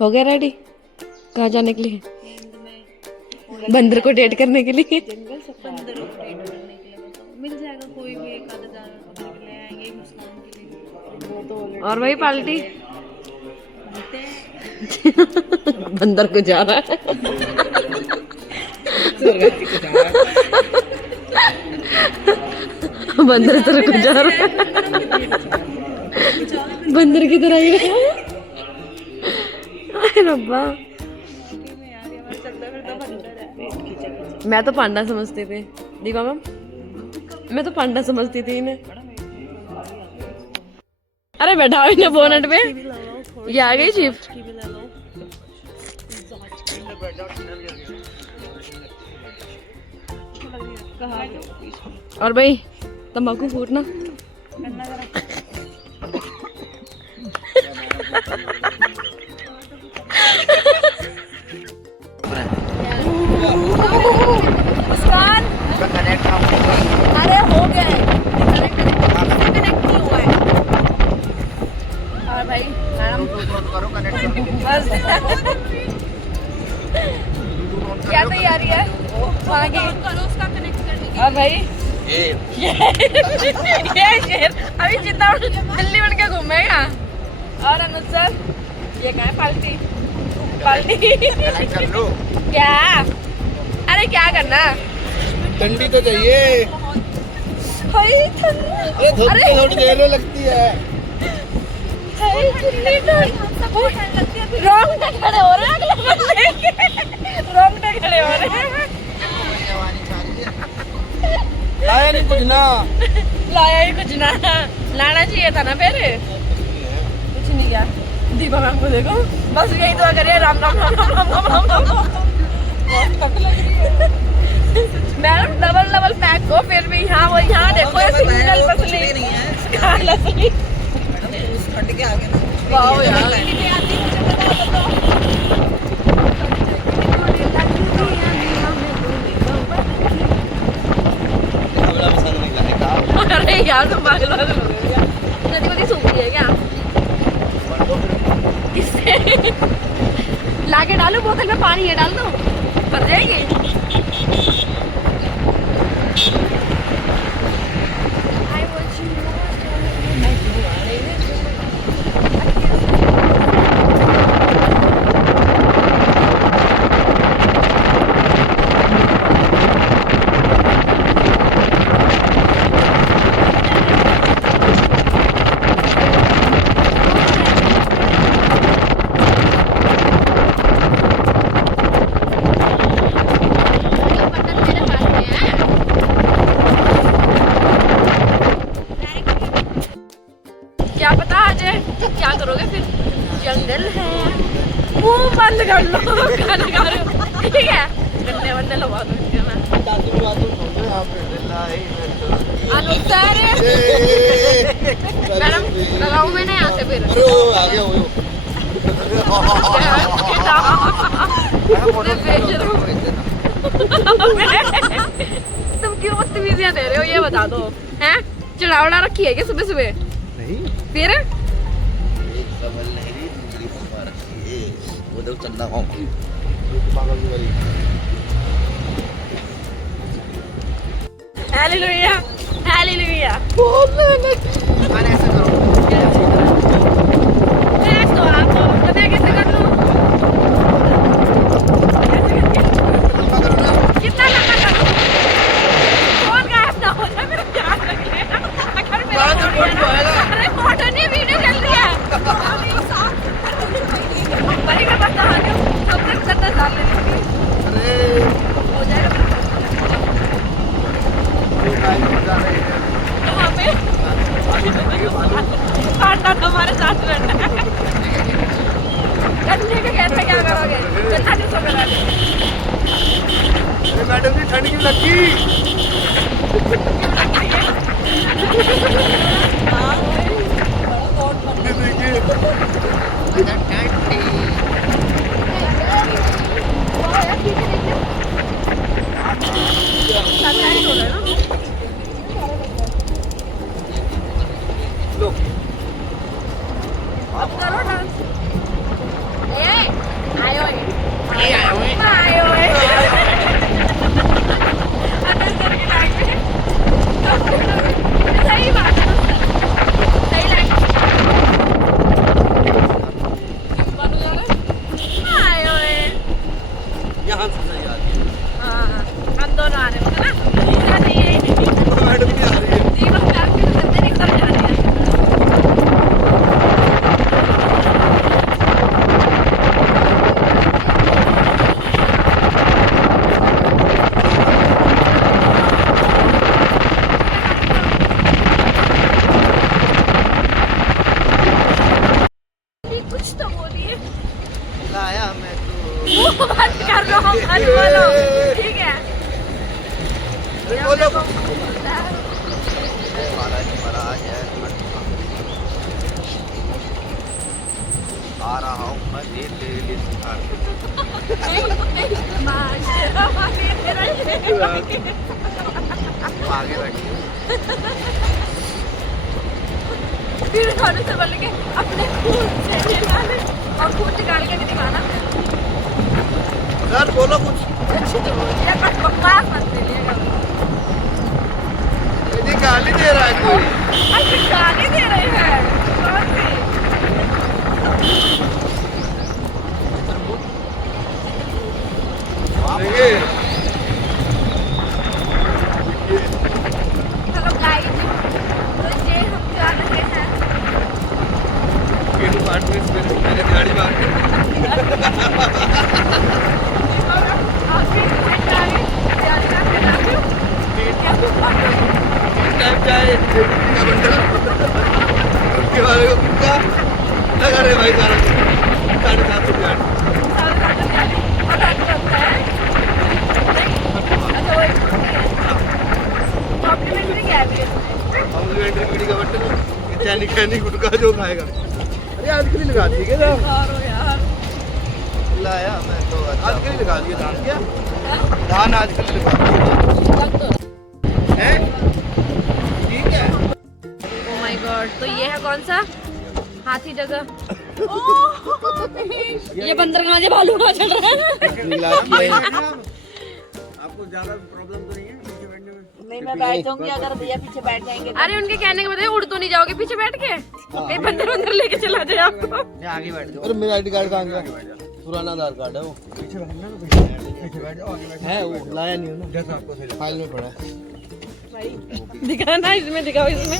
हो गया रेडी? कहाँ जाने के लिए? बंदर को डेट करने के लिए। जंगल सफारी बंदर को डेट करने के लिए मिल जाएगा कोई भी एक आधा जानवर पकड़ के ले आएंगे मुस्कान के लिए। और वही पार्टी बंदर को जा रहा है। बंदर तेरे को जा रहा है। बंदर की तरह ही रब्बा। मैं तो पांडा समझती थी दीपा मैम, मैं तो पांडा समझती थी इन्हें। अरे बैठा हुई ना बोनट पे। ये आ गई चीफ। और भाई तंबाकू फूटना। अरे हो गया है, कनेक्ट नहीं हुआ है। और भाई मैडम क्या तैयारी है आगे? और भाई ये शेर अभी जितना दिल्ली बन के घूमेगा। और अनुज सर ये क्या है? पार्टी क्या? अरे क्या करना? ठंडी तो चाहिए। अरे थोड़ी देर लगती है। रोंगटे खड़े हो रहे हैं, अगले बंदे के रोंगटे खड़े हो रहे हैं। लाया नहीं कुछ ना, लाया ही कुछ ना, लाना चाहिए था ना। फिर कुछ नहीं किया। दीपा मैम को देखो, बस यही दुआ करिए Ram Ram Ram Ram Ram Ram Ram Ram. Madam double pack हो फिर भी यहाँ वो यहाँ देखो सिंगल पसली ठंड के आगे ना वाओ यार। अरे यार तुम पागल हो गए क्या? नदी वदी सूख रही है क्या? किससे लाके डालो बोतल में पानी है डाल दो भर जाएगी। क्या पता आज क्या करोगे फिर? जंगल है, मुंह बंद कर लो, खाना खा रहे हो ठीक है? गन्ने वन्ने लगा दो इनके मैं। मैडम लगाऊं मैंने यहाँ से फिर? तुम क्यों बदतमीजियां दे रहे हो ये बता दो? हैं चढ़ावड़ा रखी है क्या सुबह सुबह? फिर हालेलुया हालेलुया। तो आपको पता है कैसे कर लूं? कितना लंबा करूं? फोन गायब ना हो जाए मेरा ध्यान रखना। अगर मेरा फोटो नहीं वीडियो चल रही है भाई मैं बता रही हूँ सब तक करना डाल लेंगे हो जाएगा। तो वहाँ पे पार्टनर हमारे साथ रहना है। गन्ने के कैसे क्या करोगे? गन्ना नहीं सब करा। मैडम जी ठंड क्यों लगी? अब करो डांस। कुछ तो बोलिए। लाया मैं तो मत कर रहा हूँ, मत बोलो, ठीक है? बोलो महाराज है, आ रहा हूँ मैं तेरे सिखा आगे बैठी फिर खाने से बोल के अपने खून से निकाले और खून निकाल के भी दिखाना। सर बोलो कुछ। अच्छी तो बोलिए, बस बकवास मत करिएगा। ये गाली दे रहा है कोई। अच्छा गाली दे रहे हैं, कौन सी? देखिए हेलो गाइस, तो ये हम जा रहे हैं। केटू पार्ट में मेरे गाड़ी मार के आपके गाड़ी जाना है टाइम चाहे उसके वाले को कुत्ता लगा रहे भाई सारा 750 कॉम्प्लीमेंट्री का बटन चैनी खैनी गुटका जो खाएगा। अरे आज के लिए लगा दिए क्या लाया मैं तो आज के लिए लगा दिए धान क्या धान आज के लिए लगा दिए हैं ठीक है। Oh my God, तो ये है कौन सा हाथी जगह? ये बंदर कहाँ से भालू कहाँ चल रहा है? आपको ज्यादा प्रॉब्लम तो नहीं है पीछे बैठने में? नहीं, मैं बैठ जाऊंगी अगर भैया पीछे बैठ जाएंगे। अरे उनके कहने के बताइए, उड़ तो नहीं जाओगे पीछे बैठ के? कहीं बंदर बंदर लेके चला जाए आपको। आगे बैठ जाओ। अरे मेरा आईडी कार्ड कहाँ गया? पुराना आधार कार्ड है वो पीछे बैठ जाओ है वो लाया नहीं है ना जैसा आपको फाइल में पड़ा है। दिखाना इसमें, दिखाओ इसमें।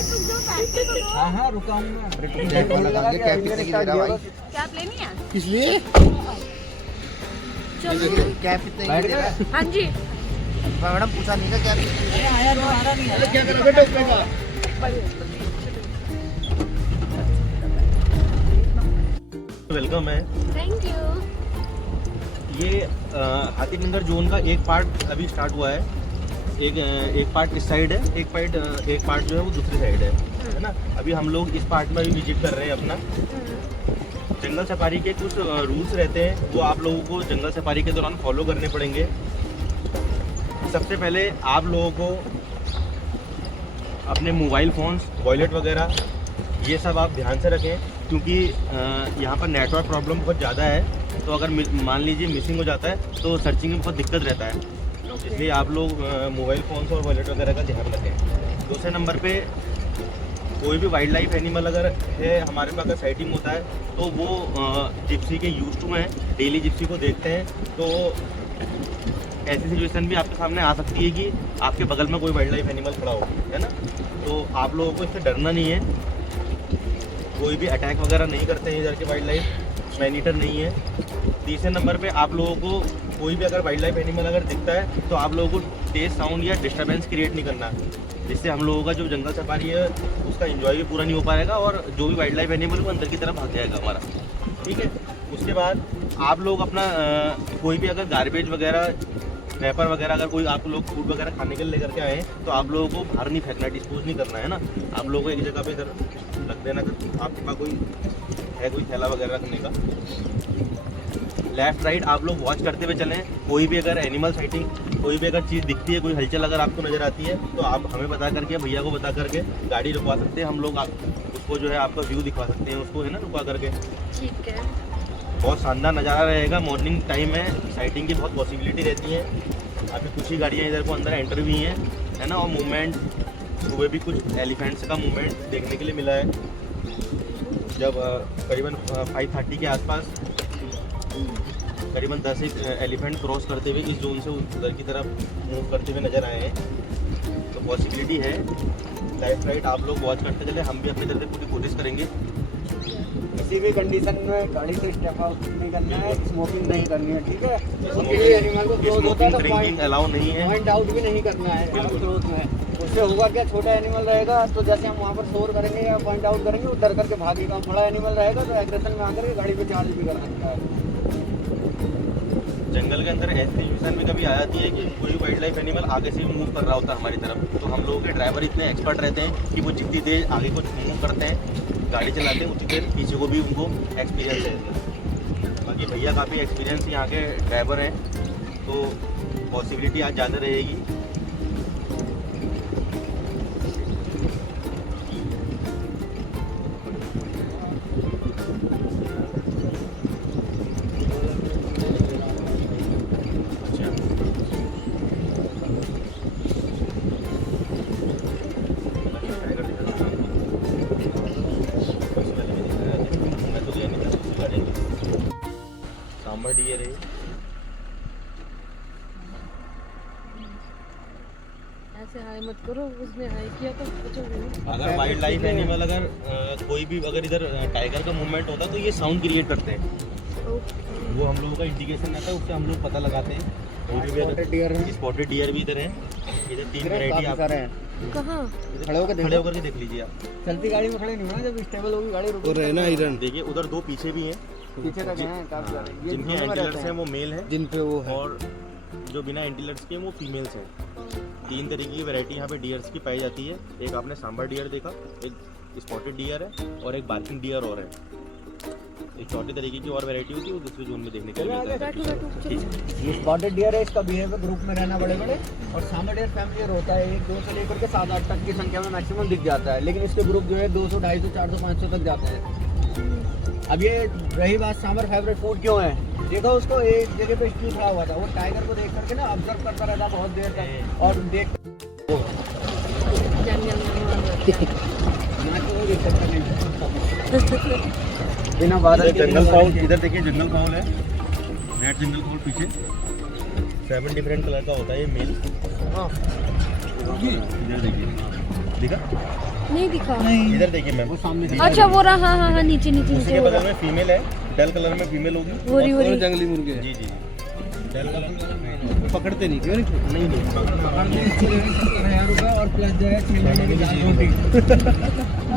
हाँ रुका हूँ मैं क्या पीछे की मेरा भाई क्या आप लेनी है? किस लिए क्या पीछे की मेरा हाँ जी। मैडम पूछा नहीं था क्या क्या करा बेटा उसमें का वेलकम है। Thank you. ये हाथीनगर जोन का एक पार्ट अभी स्टार्ट हुआ है। एक पार्ट इस साइड है, एक पार्ट जो है वो दूसरी साइड है ना। अभी हम लोग इस पार्ट में भी विजिट कर रहे हैं अपना। जंगल सफारी के कुछ रूल्स रहते हैं, वो आप लोगों को जंगल सफारी के दौरान फॉलो करने पड़ेंगे। सबसे पहले आप लोगों को अपने मोबाइल फ़ोन्स, वॉलेट वगैरह ये सब आप ध्यान से रखें, क्योंकि यहाँ पर नेटवर्क प्रॉब्लम बहुत ज़्यादा है। तो अगर मान लीजिए मिसिंग हो जाता है तो सर्चिंग में बहुत दिक्कत रहता है, इसलिए आप लोग मोबाइल फ़ोन्स और वॉलेट वगैरह का ध्यान रखें। दूसरे नंबर पे कोई भी वाइल्ड लाइफ एनिमल अगर है हमारे पास, अगर साइटिंग होता है तो वो जिप्सी के यूज टू हैं, डेली जिप्सी को देखते हैं। तो ऐसी सिचुएशन भी आपके सामने आ सकती है कि आपके बगल में कोई वाइल्ड लाइफ एनिमल खड़ा हो, है ना। तो आप लोगों को इससे डरना नहीं है, कोई भी अटैक वगैरह नहीं करते हैं इधर के वाइल्ड लाइफ, मैनीटर नहीं है। तीसरे नंबर पे आप लोगों को कोई भी अगर वाइल्ड लाइफ एनिमल अगर दिखता है तो आप लोगों को तेज साउंड या डिस्टर्बेंस क्रिएट नहीं करना, जिससे हम लोगों का जो जंगल सफारी है उसका एंजॉय भी पूरा नहीं हो पाएगा और जो भी वाइल्ड लाइफ एनिमल वो अंदर की तरफ भाग जाएगा हमारा, ठीक है। उसके बाद आप लोग अपना कोई भी अगर गार्बेज वगैरह, पेपर वगैरह, अगर कोई आप लोग फूड वगैरह खाने के लिए लेकर के आए तो आप लोगों को बाहर नहीं फेंकना, डिस्पोज नहीं करना, है ना। आप लोगों को एक जगह पे इधर रख देना, आपके पास कोई है कोई थैला वगैरह रखने का। लेफ्ट राइट आप लोग वॉच करते हुए चलें। कोई भी अगर एनिमल साइटिंग, कोई भी अगर चीज़ दिखती है, कोई हलचल अगर आपको नज़र आती है तो आप हमें बता करके, भैया को बता करके गाड़ी रुकवा सकते हैं। हम लोग उसको जो है आपका व्यू दिखवा सकते हैं उसको, है ना, रुकवा करके। ठीक है। बहुत शानदार नज़ारा रहेगा। मॉर्निंग टाइम है, साइटिंग की बहुत पॉसिबिलिटी रहती है। अभी कुछ ही गाड़ियाँ इधर को अंदर एंटर हुई हैं, है ना। और मूवमेंट सुबह भी कुछ एलिफेंट्स का मूवमेंट देखने के लिए मिला है। जब करीबन 5:30 के आसपास करीबन 10 एलिफेंट क्रॉस करते हुए इस जोन से उधर की तरफ मूव करते हुए नज़र आए हैं, तो पॉसिबिलिटी है। लेफ्ट राइट आप लोग वॉच करते चले, हम भी अपनी तरफ से पूरी कोशिश करेंगे। किसी भी कंडीशन में गाड़ी से स्टेप आउट नहीं करना है, स्मोकिंग नहीं करनी है, ठीक है। एनिमल को क्लोज होता है तो ड्रिंकिंग अलाउ नहीं है, पॉइंट आउट भी नहीं करना है, बिल्कुल। क्लोज में उससे होगा क्या, छोटा एनिमल रहेगा तो जैसे हम वहाँ पर शोर करेंगे या पॉइंट आउट करेंगे वो डर करके भागेगा। बड़ा एनिमल रहेगा तो एग्रेशन में आकर के गाड़ी पे चार्ज भी कर सकता है। जंगल के अंदर ऐसी सिचुएशन भी कभी आ जाती है कि कोई वाइल्ड लाइफ एनिमल आगे से मूव कर रहा होता है हमारी तरफ, तो हम लोगों के ड्राइवर इतने एक्सपर्ट रहते हैं कि वो जितनी देर आगे को मूव करते हैं गाड़ी चलाते हैं उतनी देर पीछे को भी उनको एक्सपीरियंस है। बाकी भैया काफ़ी एक्सपीरियंस यहाँ के ड्राइवर हैं, तो पॉसिबिलिटी आज ज़्यादा रहेगी। सांबर डियर है। ऐसे हाई मत करो, उसने हाई किया तो बचोगे। अगर वाइल्ड लाइफ एनिमल अगर कोई भी अगर इधर टाइगर का मूवमेंट होता है तो ये साउंड क्रिएट करते हैं, वो हम लोगों का इंडिकेशन रहता है, उससे हम लोग पता लगाते हैं। स्पॉटेड डियर भी इधर है। इधर 3 वैरायटी आप कहाँ खड़े होकर खड़े होकर के देख लीजिए आप। चलती गाड़ी में खड़े नहीं होना, जब स्टेबल होगी गाड़ी रुको रहना हिरन। देखिए उधर 2 पीछे भी हैं पीछे तक हैं काफी सारे। ये जिनके दोनों में एंटीलर्स रहते हैं वो मेल हैं जिन पे वो है। और जो बिना एंटीलर्स के हैं वो फीमेल्स हैं। 3 तरीके की वैरायटी यहाँ पे डियर्स की पाई जाती है। एक आपने सांबर डियर देखा, एक स्पॉटेड डियर है और एक बार्किंग डियर और है। एक चौथे तरीके की और वैरायटी होती है, वो दूसरे जोन में देखने के लिए मिलता है। ये स्पॉटेड डियर है, इसका बिहेवियर ग्रुप में रहना बड़े बड़े, और सांबर डियर फैमिली होता है 1-2 से लेकर के 7-8 तक की संख्या में मैक्सिमम दिख जाता है, लेकिन इसके ग्रुप जो है 200, 250, 400, 500 तक जाते हैं। अब ये रही बात सांबर फेवरेट फूड क्यों है, देखो उसको एक जगह पे स्टू खड़ा हुआ था, वो टाइगर को देख करके ना ऑब्जर्व करता रहता बहुत देर तक, और देख बिना बादल के जंगल फाउल इधर देखिए, जंगल फाउल है, रेड जंगल फाउल पीछे 7 डिफरेंट कलर का होता है ये मेल। इधर देखिए, दिखा नहीं दिखा। इधर देखिए मैम, वो सामने अच्छा वो रहा, हाँ हाँ हाँ, नीचे नीचे उसी के बगल में फीमेल है, डल कलर में फीमेल होगी। वोरी वोरी जंगली मुर्गे जी जी डल कलर पकड़ते नहीं क्यों नहीं नहीं ₹70,000 और प्लस जो है 6 महीने की जान होगी।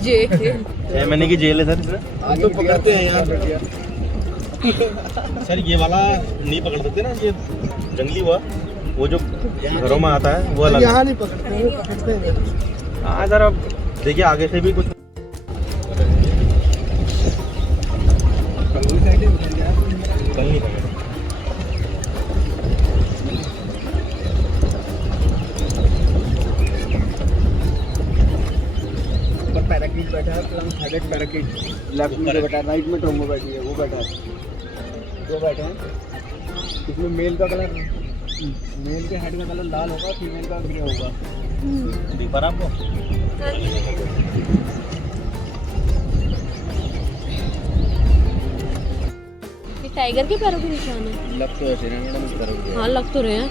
जे 6 महीने की जेल है सर इसमें। आज तो पकड़ते हैं यार। सर ये वाला नहीं पकड़ सकते ना, ये जंगली हुआ, वो जो घरों में आता है वो अलग। यहाँ नहीं पकड़ते, वो पकड़ते हैं। हाँ सर, अब देखिए आगे से भी कुछ कल नहीं पकड़े। पैराकीट बैठा है, प्लस हेडेड पैराकीट लेफ्ट में बैठा है, राइट में टोंगो बैठी है, वो बैठा है, दो बैठे हैं। इसमें मेल का कलर, मेल के हेड का कलर लाल होगा, फीमेल का ग्रे होगा। दिख पा रहा आपको? ये टाइगर के पैरों के निशान है। लग तो ऐसे नहीं मैडम, इस तरफ हाँ लग तो रहे हैं,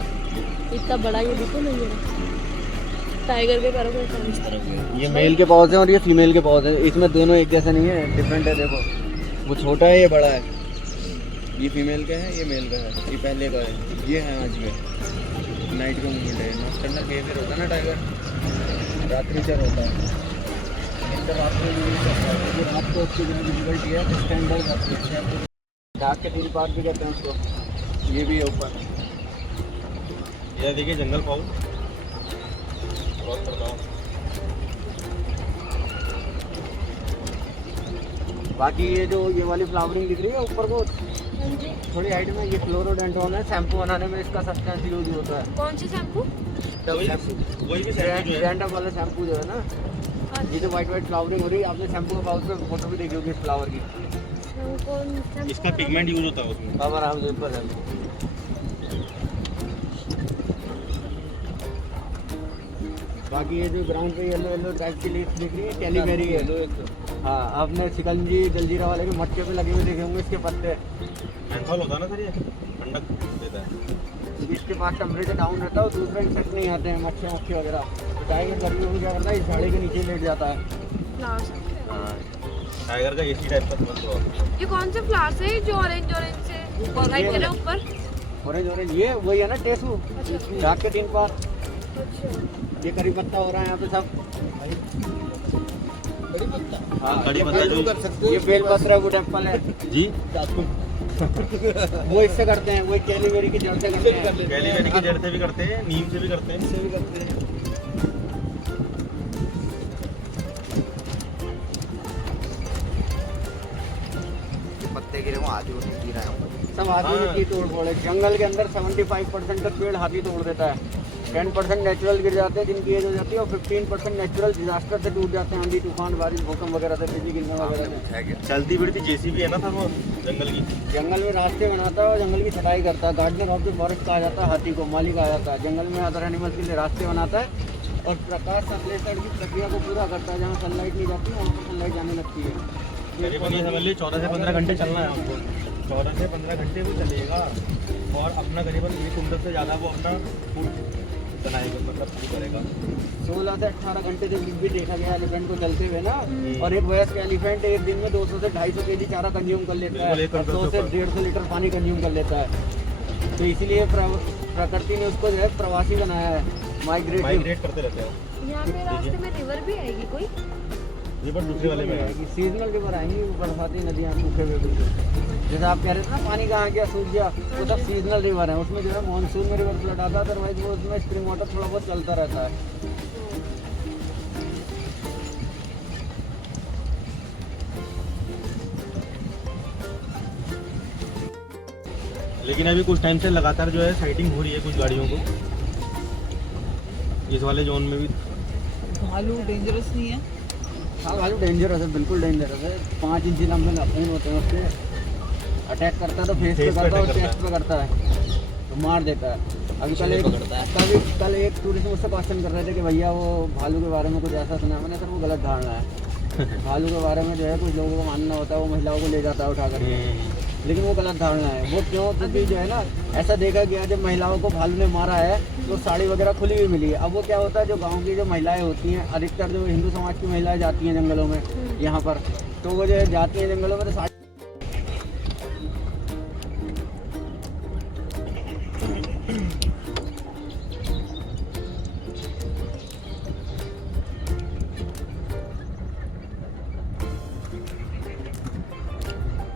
इतना बड़ा ये देखो नहीं है, टाइगर के पैरों के निशान इस तरफ है। ये मेल के पौधे हैं और ये फीमेल के पौधे हैं, इसमें दोनों एक जैसे नहीं है, डिफरेंट है। देखो वो छोटा है, ये बड़ा है, ये फीमेल का है, ये मेल का है, ये पहले का है, ये है आज में नाइट का मूवमेंट है, नॉकटर्नल बिहेवियर होता है ना टाइगर, रात्रिचर होता है, रात को उसकी जो डिफिकल्टी है स्टैंडर्ड डाक के 3 पार्ट भी कहते हैं उसको, ये भी है ऊपर। ये देखिए जंगल फाउल, बाकी ये जो ये वाली फ्लावरिंग दिख रही है ऊपर को थोड़ी हाइट में, ये फ्लोरोडेंटोन है, शैम्पू बनाने में इसका सब्सटेंस यूज होता है। कौन सी शैम्पू? कोई भी शैम्पू जो है, रैंडम वाला शैम्पू जो है ना, ये जो व्हाइट व्हाइट फ्लावरिंग हो रही है, आपने शैम्पू के पाउच पे फोटो भी देखी होगी इस फ्लावर की। इसका पिगमेंट यूज होता है उसमें। बाबा रामदेव पर है। बाकी ये जो ग्राउंड पे येलो येलो टाइप की लीफ दिख रही है, टेलीबेरी है। हाँ, आपने शिकंजी जलजीरा वाले के मटके पे लगे हुए देखे होंगे इसके पत्ते। मेंथॉल होता है ना सर, ये ठंडक देता है। इसके पास टेम्परेचर डाउन रहता है और दूसरा इंसेक्ट नहीं आते हैं, मच्छर मक्खी वगैरह। तो टाइगर गर्मी में क्या करता है, इस झाड़ी के नीचे लेट जाता है। हाँ, टाइगर का एसी टाइप का समझ लो। ये कौन से फ्लावर्स है जो ऑरेंज ऑरेंज से और लाइट कलर ऊपर? ऑरेंज ऑरेंज, ये वही है ना टेसू, झाग के 3 पार। अच्छा ये करी पत्ता हो रहा है यहाँ पे सब। हाँ कड़ी पत्ता जो ये बेल पत्र है, वुड एप्पल है जी वो इससे करते हैं, वो कैलीवेरी की जड़ से करते हैं। कैलीवेरी की जड़ से भी करते हैं, नीम से भी करते हैं। पत्ते गिरे वो आदि नहीं गिरा है। सब हाथी की तोड़ फोड़ है। जंगल के अंदर 75% तक पेड़ हाथी तोड़ देता है। 10% नेचुरल गिर जाते हैं जिनकी एज हो जाती है, और 15% नेचुरल डिजास्टर से टूट जाते हैं, आंधी तूफान बारिश भूकंप वगैरह से, बिजली गिरने वगैरह से। चलती फिरती जेसीबी है ना था वो जंगल की। जंगल में रास्ते बनाता है और जंगल की छटाई करता है। गार्डनर ऑफ द फॉरेस्ट कहा जाता है हाथी को, मालिक कहा जाता है। जंगल में अदर एनिमल्स के लिए रास्ते बनाता है और प्रकाश संश्लेषण की प्रक्रिया को पूरा करता है। जहाँ सनलाइट नहीं जाती वहाँ पर सनलाइट जाने लगती है। करीबन ये समझ लीजिए 14 से 15 घंटे चलना है आपको। 14 से 15 घंटे वो चलेगा और अपना करीबन 1 कुंटल से ज़्यादा वो अपना फूड बनाएगा, मतलब फूड करेगा। 16 से 18 घंटे से भी देखा गया एलिफेंट को चलते हुए ना। और एक वयस्क एलिफेंट एक दिन में 200 से 250 केजी चारा कंज्यूम कर लेता है, 100 से 150 लीटर पानी कंज्यूम कर लेता है। तो इसीलिए प्रकृति ने उसको जो है प्रवासी बनाया है, माइग्रेट करते रहते हैं। यहाँ पे रास्ते में रिवर भी आएगी कोई? ये पर दूसरे वाले में है। सीजनल रिवर आएंगी, बरसाती नदियाँ सूखे हुए बिल्कुल। जैसे आप कह रहे थे ना पानी कहाँ गया, सूख गया, तो सब सीजनल रिवर है। उसमें जो है मानसून में रिवर फ्लड आता है, अदरवाइज वो उसमें स्प्रिंग वाटर थोड़ा बहुत चलता रहता है। लेकिन अभी कुछ टाइम से लगातार जो है साइटिंग हो रही है कुछ गाड़ियों को इस वाले जोन में भी। भालू डेंजरस नहीं है? हाँ भालू डेंजरस है, बिल्कुल डेंजरस है। 5 इंची लंबे नाखून होते हैं उसके। अटैक करता है तो फेस पे करता है और चेस्ट पे करता है, तो मार देता है। अभी कल एक टूरिस्ट मुझसे क्वेश्चन कर रहे थे कि भैया वो भालू के बारे में कुछ ऐसा सुना है। मैंने सर वो गलत धारणा है। भालू के बारे में जो है कुछ लोगों को मानना होता है वो महिलाओं को ले जाता है उठा करके, लेकिन वो गलत धारणा है। वो क्यों? क्योंकि जो है ना ऐसा देखा गया जब महिलाओं को भालू ने मारा है तो साड़ी वगैरह खुली हुई मिली है। अब वो क्या होता है, जो गांव की जो महिलाएं होती हैं, अधिकतर जो हिंदू समाज की महिलाएं जाती हैं जंगलों में यहाँ पर, तो वो जो जाती हैं जंगलों में तो साड़ी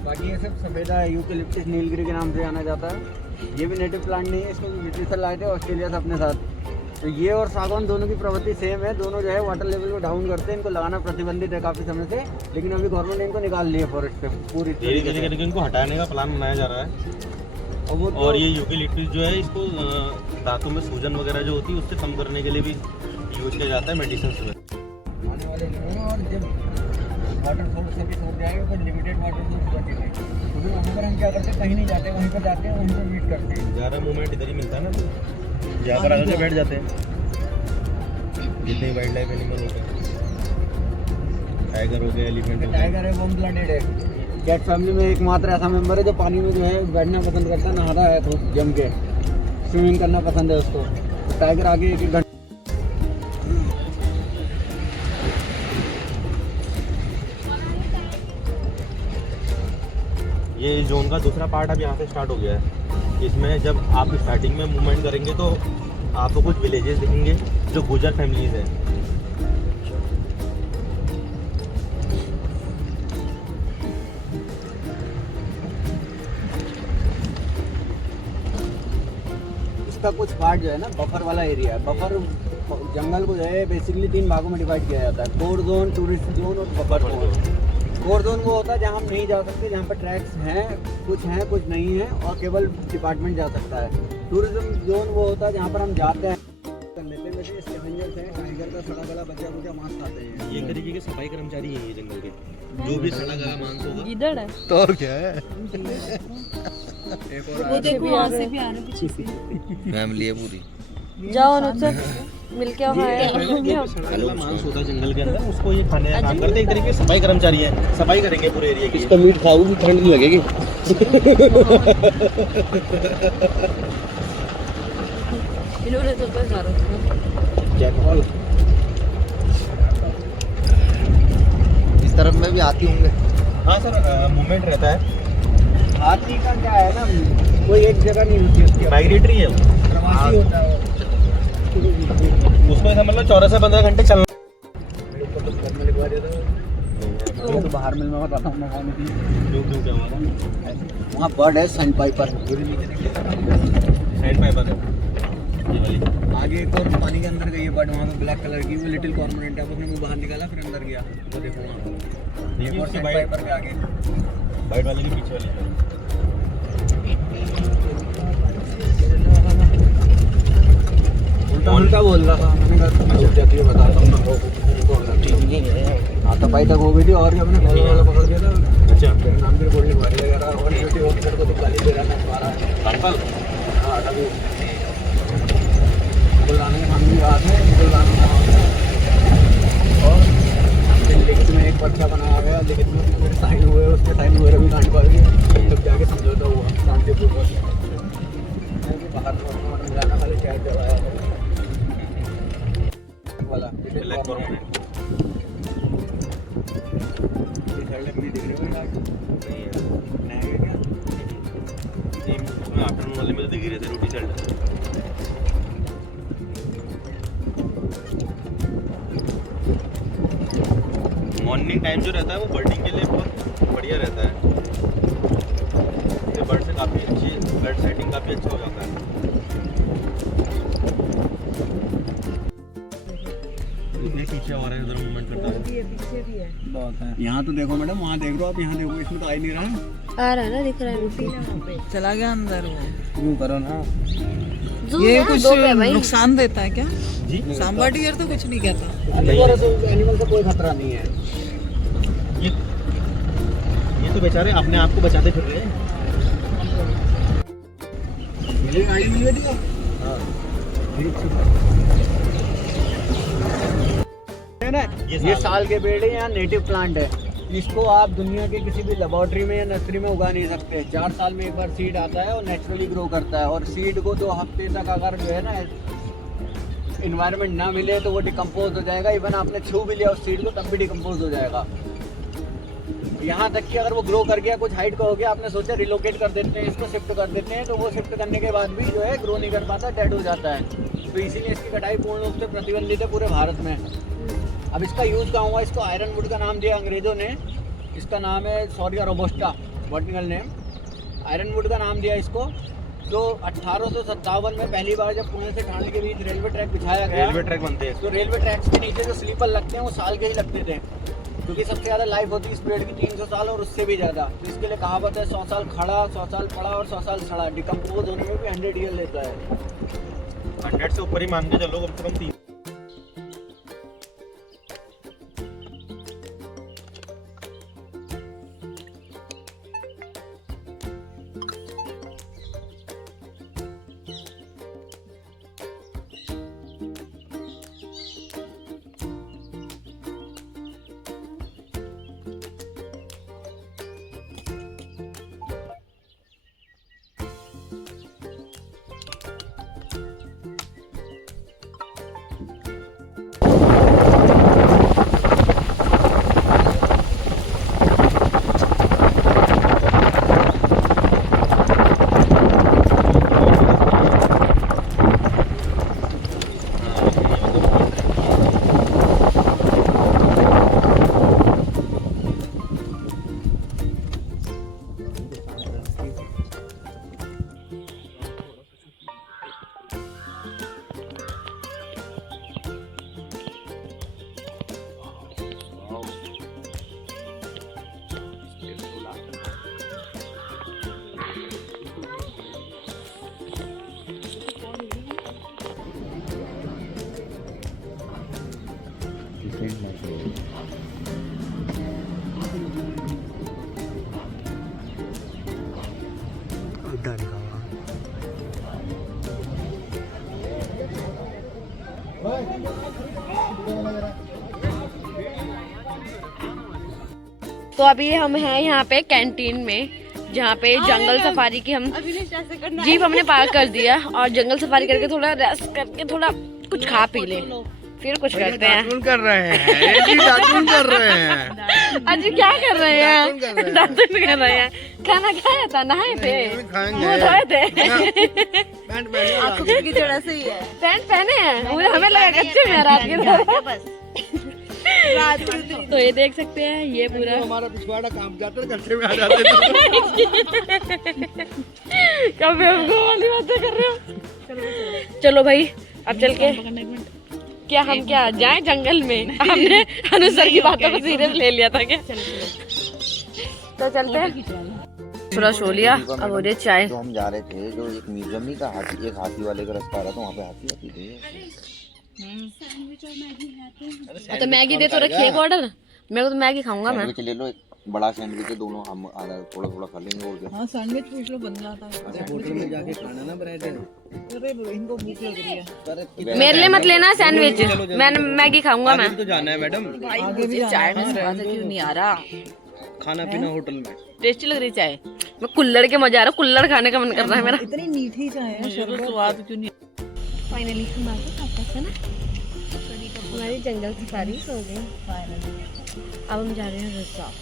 बाकी ये सब सफेदा है, यूकेलिप्टस नीलगिरी के नाम से जाना जाता है। ये भी नेटिव प्लांट नहीं है, इसको ब्रिटिशर लाए थे ऑस्ट्रेलिया से अपने साथ। तो ये और सागौन दोनों की प्रवृत्ति सेम है, दोनों जो है वाटर लेवल को डाउन करते हैं। इनको लगाना प्रतिबंधित है काफ़ी समय से, लेकिन अभी गवर्नमेंट ने इनको निकाल लिया फॉरेस्ट से पूरी तरीके से। इनको हटाने का प्लान बनाया जा रहा है। और ये यूकेलिप्टस जो है इसको दांतों में सूजन वगैरह जो होती है उससे कम करने के लिए भी यूज किया जाता है मेडिसिन में। आने वाले दिनों में और जब वाटर सोर्स से भी सूख जाएगा तो लिमिटेड वाटर सोर्स बचेंगे। क्योंकि वहाँ पर हम क्या करते हैं, कहीं नहीं जाते, वहीं पर जाते हैं, वहीं पर मीट करते हैं। ज़्यादा मूवमेंट इधर ही मिलता है ना, यहाँ पर आकर के बैठ जाते हैं जितने वाइल्ड लाइफ एनिमल होते हैं। टाइगर हो गया, एलिफेंट हो गया। टाइगर है, वार्म ब्लडेड है। कैट फैमिली में एकमात्र ऐसा मेंबर है जो पानी में जो है बैठना पसंद करता है, नहाता है खूब जम के, स्विमिंग करना पसंद है उसको। तो टाइगर आगे 1-1 घंटे ये जोन का दूसरा पार्ट अब यहाँ से स्टार्ट हो गया है। इसमें जब आप स्टार्टिंग में मूवमेंट करेंगे तो आपको कुछ विलेजेस दिखेंगे जो गुजर फैमिलीज हैं। इसका कुछ पार्ट जो है ना बफर वाला एरिया है। बफर जंगल को जो है बेसिकली 3 भागों में डिवाइड किया जाता है, कोर जोन, टूरिस्ट जोन और बफर जोन। कोर जोन वो होता है जहाँ हम नहीं जा सकते, जहाँ पर ट्रैक्स हैं, कुछ नहीं है और केवल डिपार्टमेंट जा सकता है। टूरिज्म जोन वो होता है जहाँ पर हम जाते हैं, कर लेते हैं। वैसे स्कैवेंजर्स हैं, टाइगर का सड़ा गला बचा बुचा मांस खाते हैं। ये तरीके के सफाई कर्मचारी हैं ये जंगल के, जो भी सड़ा गला मांस होगा। गिद्धड़ है तो और क्या है? वो देखो वहाँ से भी आ रहे पीछे से। फैमिली है पूरी। जाओ अनुज मिलके सड़ा गला मांस होता है जंगल के अंदर, उसको ये खाने का काम करते हैं। एक तरीके से सफाई कर्मचारी है, सफाई करेंगे पूरे एरिया की। इसका मीट खाओगे ठंड नहीं लगेगी। इन्होंने तो क्या खा इस तरफ में भी आती होंगे। हाँ सर, मूवमेंट रहता है। हाथी का क्या है ना, कोई एक जगह नहीं होती उसकी, माइग्रेटरी है वो। प्रवासी होता है वो। उसको ऐसा मतलब 14 से 15 घंटे चलना। लिखवा दिया था तो बाहर मिल में बताता हूँ क्यों क्या हुआ था? वहाँ बर्ड है सैंड पाइपर, सैंड पाइपर है ये वाली। आगे एक और पानी के अंदर गई है बर्ड, वहाँ पे ब्लैक कलर की, वो लिटिल कॉर्मोरेंट है। अब अपने मुंह बाहर निकाला फिर अंदर गया, तो देखो वहाँ देखिए और उसके सैंड पाइपर के आगे वाइट वाले के पीछे वाले। उल्टा बोल रहा था, मैंने कहा मैसेज जाती है बताता हूँ हाँ तो भाई तक हो गई थी और अपने कॉल वाला पकड़ दिया था। अच्छा मेरे नाम की रिपोर्ट लिखवा दिया जा रहा है और ड्यूटी ऑफिसर को तो गाली दे रहा था तुम्हारा। कानपाल हाँ अभी बुलाने के सामने बात है, बुलाने का और लिखित में एक पर्चा बनाया गया, लिखित में साइन हुए, उसके साइन हुए रवि कांडपाल के, तब जाके समझौता हुआ शांतिपूर्वक। बाहर जाना खाली चाय करवाया वाला ब्लैक कॉर्मोरेंट भी दिख रहे हो नहीं है। नया है क्या? नहीं, उसमें आफ्टरनून वाले में तो दिख ही रहे थे रोटी शर्ट। मॉर्निंग टाइम जो रहता है वो बर्डिंग के लिए बहुत बढ़िया रहता है। ये बर्ड से काफ़ी अच्छी बर्ड सेटिंग काफ़ी अच्छा हो जाता है। पीछे और है उधर मूवमेंट करता है। बहुत है यहाँ तो देखो मैडम, वहाँ देख लो आप, यहाँ देखो इसमें तो आ ही नहीं रहा है। आ रहा है ना, दिख रहा है चला गया अंदर वो। यूँ करो ना ये कुछ नुकसान देता है क्या? जी सांबा डियर तो कुछ नहीं कहता। एनिमल का कोई खतरा नहीं है। ये तो बेचारे अपने आप को बचाते फिर रहे हैं। मेरी गाड़ी मिल गई थी ये साल के पेड़ है, यहाँ नेटिव प्लांट है। इसको आप दुनिया के किसी भी लेबोरेटरी में या नर्सरी में उगा नहीं सकते। 4 साल में एक बार सीड आता है और नेचुरली ग्रो करता है, और सीड को 2 हफ्ते तक अगर जो है ना इन्वायरमेंट ना मिले तो वो डिकम्पोज हो जाएगा। इवन आपने छू भी लिया उस सीड को तब भी डिकम्पोज हो जाएगा। यहाँ तक कि अगर वो ग्रो कर गया, कुछ हाइट का हो गया, आपने सोचा रिलोकेट कर देते हैं, इसको शिफ्ट कर देते हैं, तो वो शिफ्ट करने के बाद भी जो है ग्रो नहीं कर पाता, डेड हो जाता है। तो इसीलिए इसकी कटाई पूर्ण रूप से प्रतिबंधित है पूरे भारत में। अब इसका यूज़ कहाँ हुआ? इसको आयरन वुड का नाम दिया अंग्रेज़ों ने। इसका नाम है Shorea robusta, botanical name. Iron wood का नाम दिया इसको। तो 1857 में पहली बार जब पुणे से ठाणे के बीच रेलवे ट्रैक बिछाया गया, रेलवे ट्रैक बनते हैं तो रेलवे ट्रैक्स के नीचे जो स्लीपर लगते हैं वो साल के ही लगते थे, क्योंकि सबसे ज़्यादा लाइफ होती है इस पेड़ की 300 साल और उससे भी ज़्यादा। तो इसके लिए कहावत है 100 साल खड़ा, 100 साल पड़ा और 100 साल सड़ा। डिकम्पोज होने में भी 100 ईयर लेता है। 100 से ऊपर ही मान के चलो, कम से कम 3। तो अभी हम हैं यहाँ पे कैंटीन में, जहाँ पे जंगल सफारी की हम जीप हमने पार्क कर दिया और जंगल सफारी करके थोड़ा रेस्ट करके थोड़ा कुछ खा पी ले। फिर कुछ करते हैं। कर रहे हैं कर रहे हैं आज क्या कर रहे हैं? दातुन कर रहे हैं। खाना खाया था, नहाए थे, मुंह धोए थे, पैंट पहने आपको की जगह से ही है। पैंट पहने हैं। मुझे हमें लगा कच्चे में रात के तो ये देख सकते हैं, ये पूरा हमारा पिछवाड़ा काम जाते हैं, कच्चे में आ जाते हैं। कब वाली बातें कर रहे हो? चलो भाई अब चल के क्या हम क्या जाएं जंगल में? हमने अनुसर की बातों को सीरियस ले लिया था क्या? तो चलते हैं। थोड़ा सो लिया, अब हो रही है चाय। जो हम जा रहे थे, जो एक म्यूजियम नहीं था, एक हाथी वाले का रास्ता आ रहा था, वहाँ पे हाथी आती थे। तो मैगी दे तो रखी है ऑर्डर। मेरे को तो मैगी खाऊंगा मैं। सैंडविच ले लो, एक बड़ा सैंडविच है, दोनों हम आधा थोड़ा थोड़ा खा लेंगे और क्या। हाँ सैंडविच पूछ लो, बन जाता है। होटल में जाके खाना ना ब्रेड। अरे इनको भूख लग रही है। मेरे लिए मत लेना सैंडविच, मैं मैगी खाऊंगा मैं। तो जाना है मैडम, आगे भी चाय में स्वाद क्यों नहीं आ रहा? खाना पीना होटल में। टेस्टी लग रही चाय। मैं कुल्लड़ के मजा आ रहा, कुल्लड़ खाने का मन कर रहा है मेरा। इतनी मीठी चाय है, शरबत स्वाद क्यों नहीं? फाइनली हम आ गए वापस, है ना? हमारी जंगल सफारी हो गई। अब हम जा रहे हैं रिजॉर्ट।